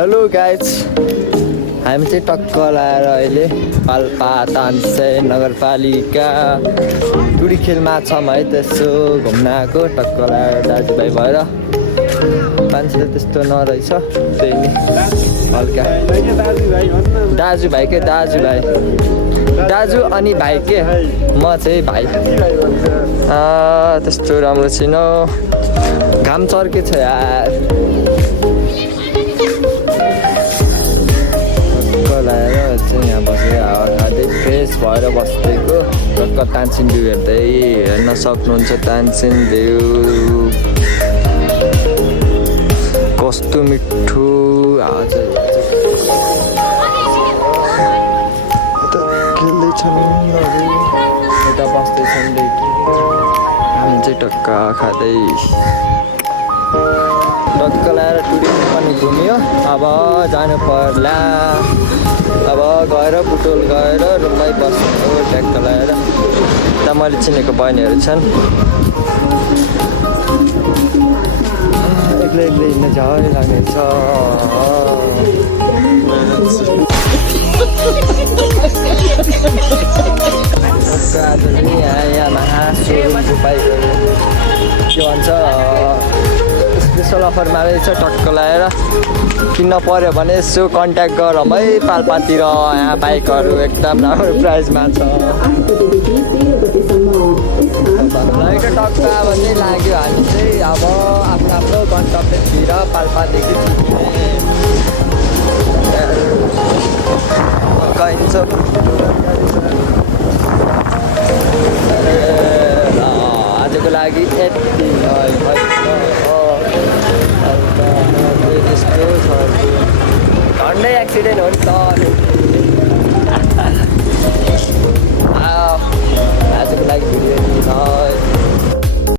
Hello guys, हामी चाहिँ टक्क लाएर अहिले पाल्पा तानसेन नगरपालिका टुडीखेलमा छौँ है। त्यसो घुम्न आएको टक्क लाएर दाजुभाइ भएर। मान्छे त त्यस्तो नरहेछ, त्यही नि हल्का दाजुभाइ के दाजुभाइ दाजु अनि भाइ के, म चाहिँ भाइ। त्यस्तो राम्रो छैन, घाम चर्के छ यार। लाएर चाहिँ यहाँ बसेर हावा खाँदै फ्रेस भएर बसेको टक्क तानसेन भ्यू हेर्दै हेर्न सक्नुहुन्छ। तानसेन भ्यू कस्तो मिठो हावा चाहिँ खेल्दैछन्, यता बस्दैछन्, हामी चाहिँ टक्क खाँदै टक्क लाएर टुरिस्ट पनि घुम्यो। अब जानु पर्ला, अब गएर बुटोल गएर रुममै बस्नु हो ट्याक्क लाएर। त्यहाँ मैले चिनेको बहिनीहरू छन्, एक्लै एक्लै हिँड्न झै लाग्नेछ। आज पनि यहाँ महासोरुमको बाइकहरू के भन्छ स्पेसल अफरमा रहेछ। टक्क लगाएर किन्न पर्यो भने यसो कन्ट्याक्ट गरौँ है। पाल्पातिर यहाँ बाइकहरू एकदम राम्रो प्राइसमा छ। टक्क अब चाहिँ लाग्यो, हामी चाहिँ अब आफ्नो आफ्नो गन्तव्यतिर पाल्पादेखि गइन्छ। आजको लागि यति त्यस्तो छ, झन्डै एक्सिडेन्ट हो नि त।